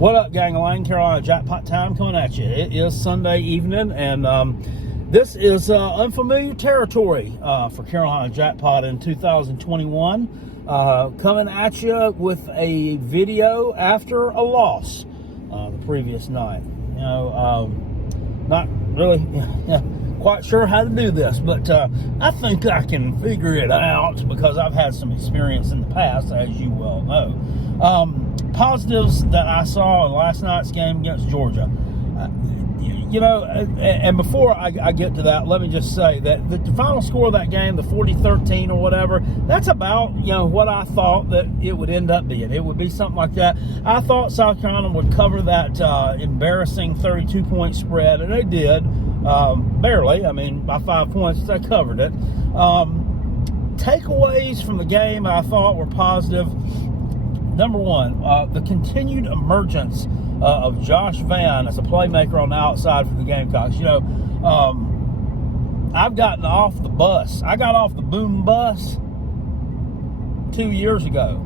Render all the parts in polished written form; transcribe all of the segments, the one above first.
What up, gang of Lane? Carolina Jackpot time coming at you. It is Sunday evening, and this is unfamiliar territory for Carolina Jackpot in 2021. Coming at you with a video after a loss the previous night. You know, not really quite sure how to do this, but I think I can figure it out because I've had some experience in the past, as you well know. Positives that I saw in last night's game against Georgia. You know, and before I get to that, let me just say that the final score of that game, the 40-13 or whatever, that's about, you know, what I thought that it would end up being. It would be something like that. I thought South Carolina would cover that embarrassing 32-point spread, and they did, barely. I mean, by 5 points, they covered it. Takeaways from the game I thought were positive. Number one, the continued emergence of Josh Vann as a playmaker on the outside for the Gamecocks. You know, I've gotten off the bus. I got off the boom bus 2 years ago,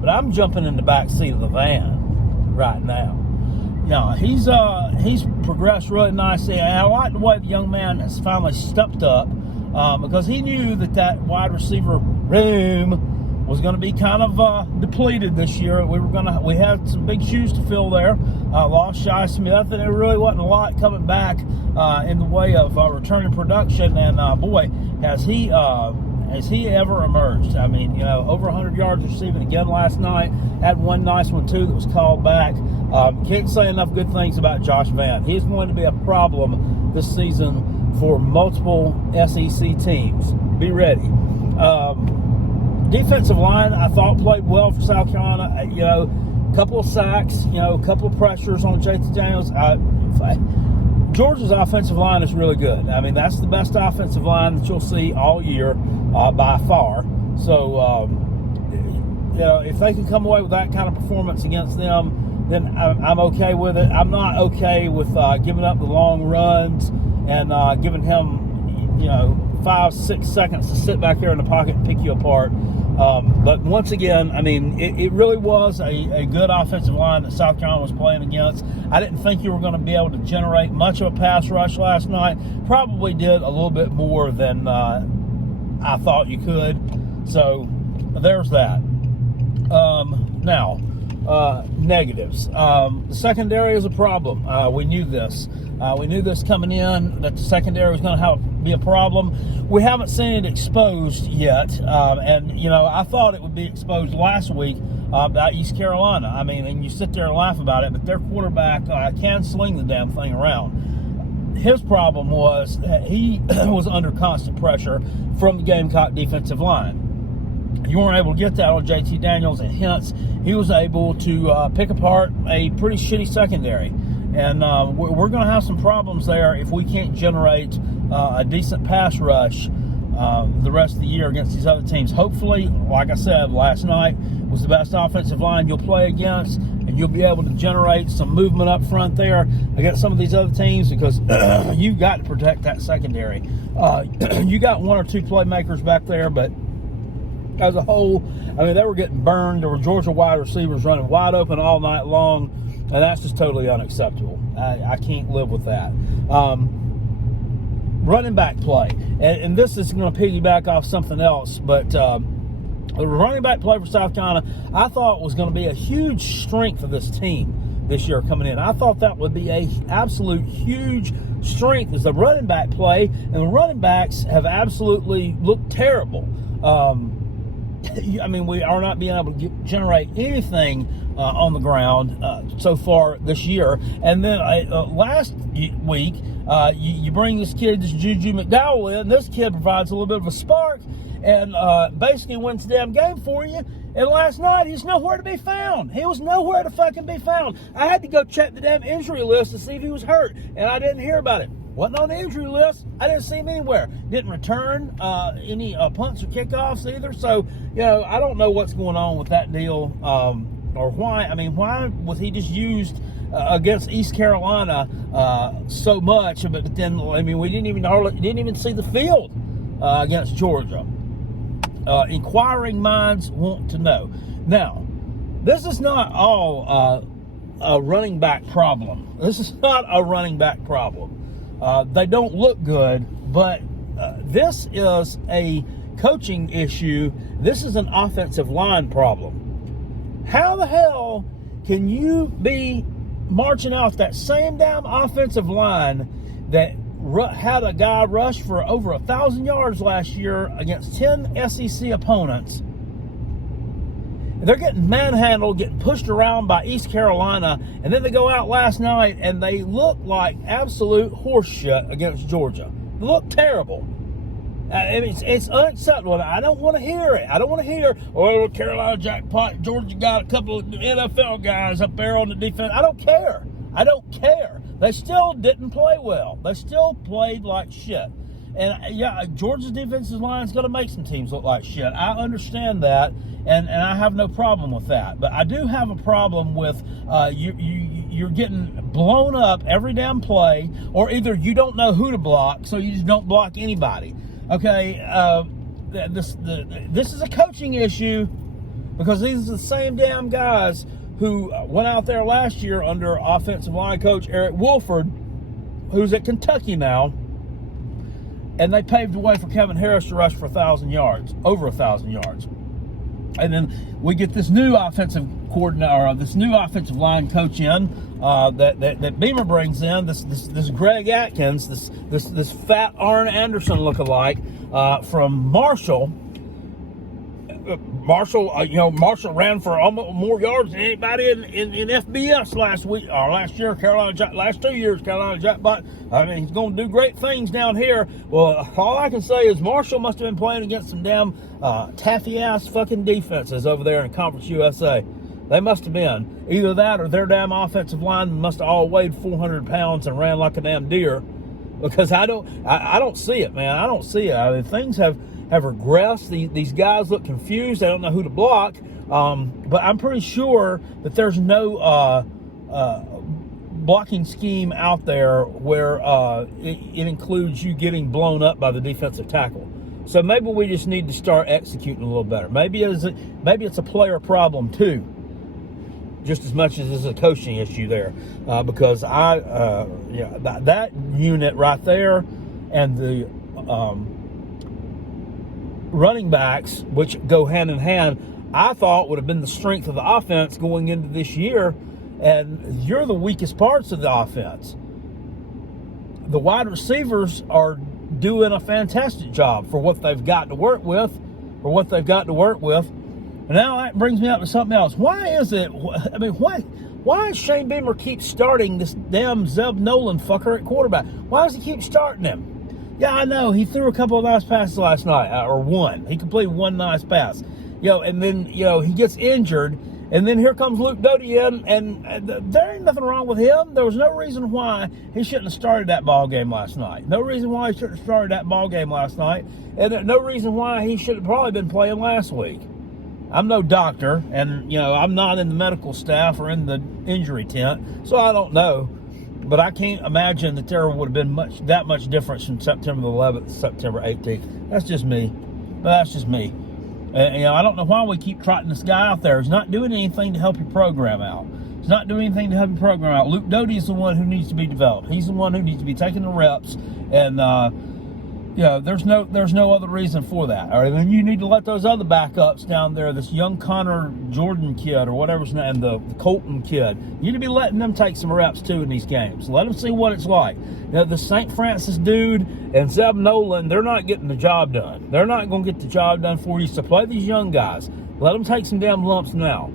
but I'm jumping in the back seat of the van right now. You know, he's progressed really nicely, and I like the way the young man has finally stepped up because he knew that wide receiver room was going to be kind of depleted this year. We had some big shoes to fill there. Lost Shi Smith, and there really wasn't a lot coming back in the way of returning production. And boy, has he ever emerged? I mean, you know, over 100 yards receiving again last night. Had one nice one too that was called back. Can't say enough good things about Josh Vann. He's going to be a problem this season for multiple SEC teams. Be ready. Defensive line, I thought, played well for South Carolina. You know, a couple of sacks, you know, a couple of pressures on JT Daniels. Georgia's offensive line is really good. I mean, that's the best offensive line that you'll see all year by far. So, you know, if they can come away with that kind of performance against them, then I'm okay with it. I'm not okay with giving up the long runs and giving him, you know, 5-6 seconds to sit back there in the pocket and pick you apart. But once again, I mean, it really was a good offensive line that South Carolina was playing against. I didn't think you were going to be able to generate much of a pass rush last night. Probably did a little bit more than I thought you could. So there's that. Now, negatives. The secondary is a problem. We knew this. We knew this coming in, that the secondary was going to be a problem. We haven't seen it exposed yet. And, you know, I thought it would be exposed last week about East Carolina. I mean, and you sit there and laugh about it, but their quarterback can sling the damn thing around. His problem was that he was under constant pressure from the Gamecock defensive line. You weren't able to get that on JT Daniels, and hence he was able to pick apart a pretty shitty secondary. And we're going to have some problems there if we can't generate a decent pass rush the rest of the year against these other teams. Hopefully, like I said, last night was the best offensive line you'll play against, and you'll be able to generate some movement up front there against some of these other teams because you've got to protect that secondary. You got one or two playmakers back there, but as a whole, I mean, they were getting burned. There were Georgia wide receivers running wide open all night long, and that's just totally unacceptable. I can't live with that. Running back play, and this is going to piggyback off something else, but the running back play for South Carolina, I thought was going to be a huge strength of this team this year coming in. I thought that would be a absolute huge strength is the running back play, and the running backs have absolutely looked terrible. I mean, we are not being able to generate anything on the ground so far this year. And then last week, you bring this kid, this Juju McDowell in, and this kid provides a little bit of a spark and basically wins the damn game for you. And last night, he's nowhere to be found. He was nowhere to fucking be found. I had to go check the damn injury list to see if he was hurt, and I didn't hear about it. Wasn't on the injury list. I didn't see him anywhere. Didn't return any punts or kickoffs either. So, you know, I don't know what's going on with that deal or why. I mean, why was he just used against East Carolina so much? But then, I mean, we didn't even see the field against Georgia. Inquiring minds want to know. Now, this is not all a running back problem. This is not a running back problem. They don't look good, but this is a coaching issue. This is an offensive line problem. How the hell can you be marching out that same damn offensive line that had a guy rush for over 1,000 yards last year against 10 SEC opponents? They're getting manhandled, getting pushed around by East Carolina, and then they go out last night and they look like absolute horseshit against Georgia. They look terrible. It's unacceptable. I don't want to hear it. I don't want to hear, oh, Carolina jackpot, Georgia got a couple of NFL guys up there on the defense. I don't care. I don't care. They still didn't play well. They still played like shit. And, yeah, Georgia's defensive line is going to make some teams look like shit. I understand that, and I have no problem with that. But I do have a problem with you're getting blown up every damn play, or either you don't know who to block, so you just don't block anybody. Okay, this is a coaching issue, because these are the same damn guys who went out there last year under offensive line coach Eric Wolford, who's at Kentucky now, and they paved the way for Kevin Harris to rush for 1,000 yards, over 1,000 yards. And then we get this new offensive coordinator, or this new offensive line coach in that Beamer brings in. This Greg Atkins, this fat Arn Anderson lookalike from Marshall. Marshall ran for almost more yards than anybody in FBS last year. Last 2 years, Carolina jackpot. I mean, he's going to do great things down here. Well, all I can say is Marshall must have been playing against some damn taffy-ass fucking defenses over there in Conference USA. They must have been. Either that or their damn offensive line must have all weighed 400 pounds and ran like a damn deer. Because I don't see it, man. I don't see it. I mean, things have regressed. These guys look confused. They don't know who to block. But I'm pretty sure that there's no blocking scheme out there where it includes you getting blown up by the defensive tackle. So maybe we just need to start executing a little better. Maybe it's a player problem too, just as much as it's a coaching issue there. Because that unit right there and the running backs, which go hand in hand, I thought would have been the strength of the offense going into this year, and you're the weakest parts of the offense. The wide receivers are doing a fantastic job for what they've got to work with, And now that brings me up to something else. Why is it, I mean, why does Shane Beamer keep starting this damn Zeb Nolan fucker at quarterback? Why does he keep starting him? Yeah, I know. He threw a couple of nice passes last night, or one. He completed one nice pass. And then, he gets injured, and then here comes Luke Doty in, and there ain't nothing wrong with him. There was no reason why he shouldn't have started that ball game last night. No reason why he shouldn't have started that ball game last night, and no reason why he should have probably been playing last week. I'm no doctor, and, I'm not in the medical staff or in the injury tent, so I don't know. But I can't imagine that there would have been that much difference from September 11th to September 18th. That's just me. And, I don't know why we keep trotting this guy out there. He's not doing anything to help your program out. Luke Doty is the one who needs to be developed. He's the one who needs to be taking the reps. And, there's no other reason for that. Or then you need to let those other backups down there, this young Connor Jordan kid or whatever's name, and the Colton kid, you need to be letting them take some reps too in these games. Let them see what it's like. The St. Francis dude and Zeb Nolan, they're not getting the job done. They're not going to get the job done for you. So play these young guys. Let them take some damn lumps now.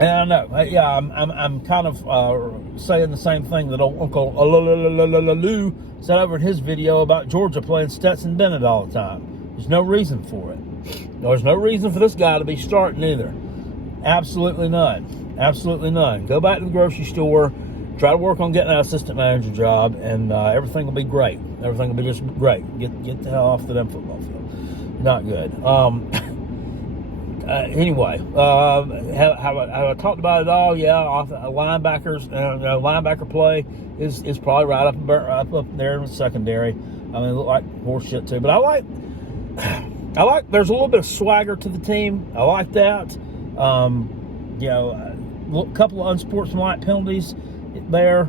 And I know, yeah, I'm kind of saying the same thing that old Uncle Lou said over in his video about Georgia playing Stetson Bennett all the time. There's no reason for it. There's no reason for this guy to be starting either. Absolutely none. Go back to the grocery store, try to work on getting an assistant manager job, and everything will be great. Everything will be just great. Get the hell off the damn football field. Not good. Anyway, have I talked about it all? Yeah, linebacker play is probably right up there in the secondary. I mean, it looked like horse shit too. But I like there's a little bit of swagger to the team. I like that. couple of unsportsmanlike penalties there.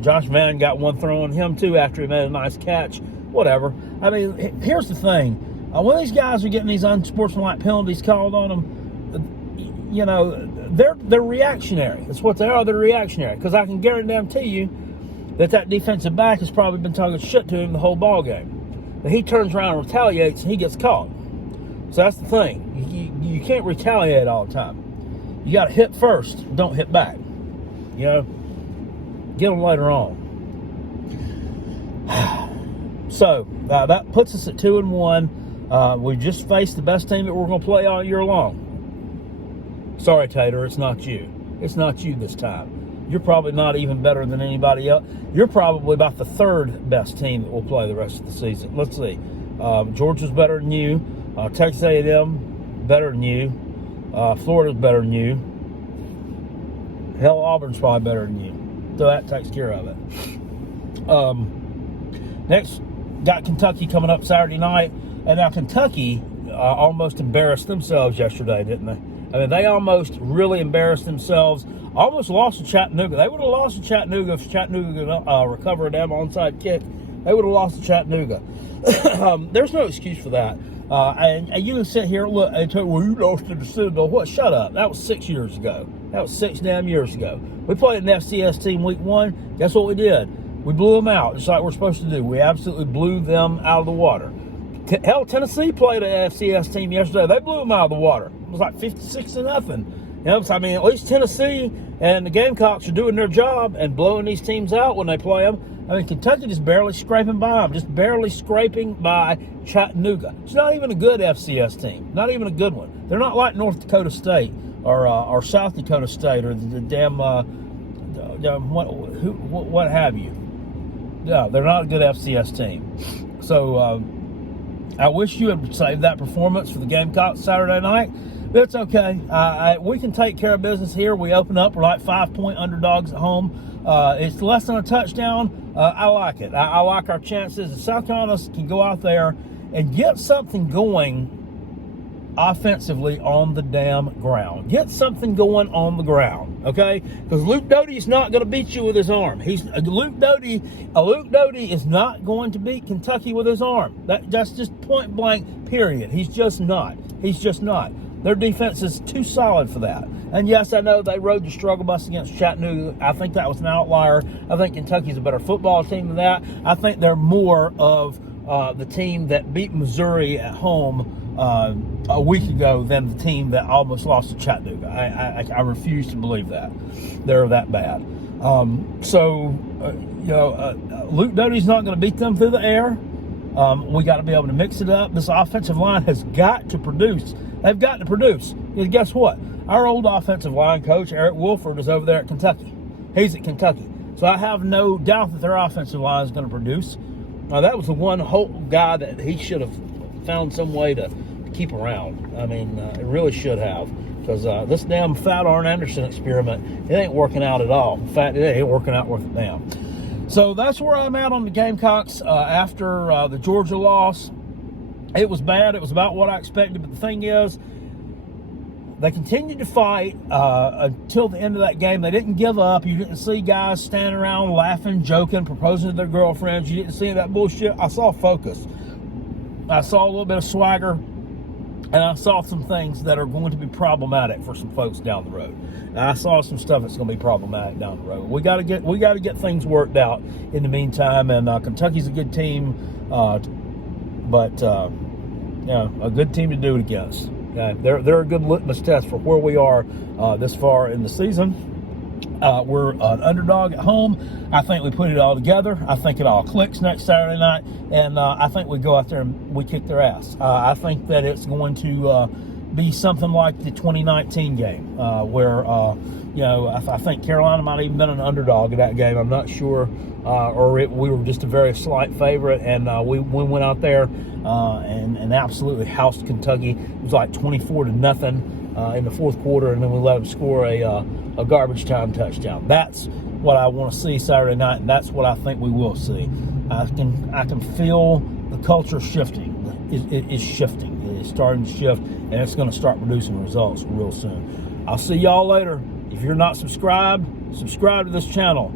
Josh Van got one thrown on him too after he made a nice catch. Whatever. I mean, here's the thing: when these guys are getting these unsportsmanlike penalties called on them, you know, they're reactionary. That's what they are. They're reactionary. Because I can guarantee you that defensive back has probably been talking shit to him the whole ball game. But he turns around and retaliates, and he gets caught. So that's the thing. You can't retaliate all the time. You got to hit first. Don't hit back. You know, get them later on. So that puts us at 2-1. We just faced the best team that we're going to play all year long. Sorry, Tater, it's not you. It's not you this time. You're probably not even better than anybody else. You're probably about the third best team that will play the rest of the season. Let's see. Georgia's better than you. Texas A&M better than you. Florida's better than you. Hell, Auburn's probably better than you. So that takes care of it. Next, got Kentucky coming up Saturday night. And now Kentucky almost embarrassed themselves yesterday, didn't they? I mean, they almost really embarrassed themselves. Almost lost to Chattanooga. They would have lost to Chattanooga if Chattanooga recovered a damn onside kick. They would have lost to Chattanooga. There's no excuse for that. And you can sit here and look and tell, well, you lost to the Citadel. What? Shut up. That was 6 years ago. That was 6 damn years ago. We played an FCS team week 1. Guess what we did? We blew them out, just like we're supposed to do. We absolutely blew them out of the water. Hell, Tennessee played an FCS team yesterday. They blew them out of the water. It was like 56-0. You know, so, I mean, at least Tennessee and the Gamecocks are doing their job and blowing these teams out when they play them. I mean, Kentucky just barely scraping by them, just barely scraping by Chattanooga. It's not even a good FCS team, not even a good one. They're not like North Dakota State or South Dakota State or the damn what have you. No, they're not a good FCS team. So I wish you had saved that performance for the Gamecocks Saturday night. But it's okay. We can take care of business here. We open up. We're like 5-point underdogs at home. It's less than a touchdown. I like it. I like our chances. If South Carolina can go out there and get something going offensively on the damn ground. Get something going on the ground, okay? Because Luke Doty's not going to beat you with his arm. Luke Doty is not going to beat Kentucky with his arm. That's just point blank, period. He's just not. He's just not. Their defense is too solid for that. And yes, I know they rode the struggle bus against Chattanooga. I think that was an outlier. I think Kentucky's a better football team than that. I think they're more of the team that beat Missouri at home a week ago than the team that almost lost to Chattanooga. I refuse to believe that. They're that bad. Luke Doty's not going to beat them through the air. We got to be able to mix it up. This offensive line has got to produce. They've got to produce. And guess what? Our old offensive line coach, Eric Wolford, is over there at Kentucky. He's at Kentucky. So I have no doubt that their offensive line is going to produce. That was the one whole guy that he should have found some way to keep around. I mean, it really should have. Because this damn Fat Arn Anderson experiment, it ain't working out at all. In fact, it ain't working out worth a damn. So that's where I'm at on the Gamecocks after the Georgia loss. It was bad. It was about what I expected. But the thing is, they continued to fight until the end of that game. They didn't give up. You didn't see guys standing around laughing, joking, proposing to their girlfriends. You didn't see that bullshit. I saw focus. I saw a little bit of swagger. And I saw some things that are going to be problematic for some folks down the road. And I saw some stuff that's going to be problematic down the road. We got to get things worked out in the meantime. And Kentucky's a good team, but a good team to do it against. Okay? They're a good litmus test for where we are this far in the season. We're an underdog at home. I think we put it all together. I think it all clicks next Saturday night, and I think we go out there and we kick their ass. I think that it's going to be something like the 2019 game, where I think Carolina might have even been an underdog in that game. I'm not sure, we were just a very slight favorite, and we went out there and absolutely housed Kentucky. It was like 24-0 in the fourth quarter, and then we let them score a garbage time touchdown. That's what I want to see Saturday night, and that's what I think we will see. I can feel the culture shifting. It is shifting. It is starting to shift, and it's going to start producing results real soon. I'll see y'all later. If you're not subscribed, subscribe to this channel.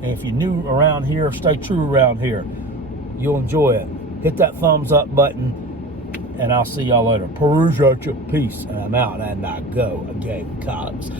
And if you're new around here, stay true around here. You'll enjoy it. Hit that thumbs up button, and I'll see y'all later. Perugia, peace, and I'm out, and I go. Gamecocks.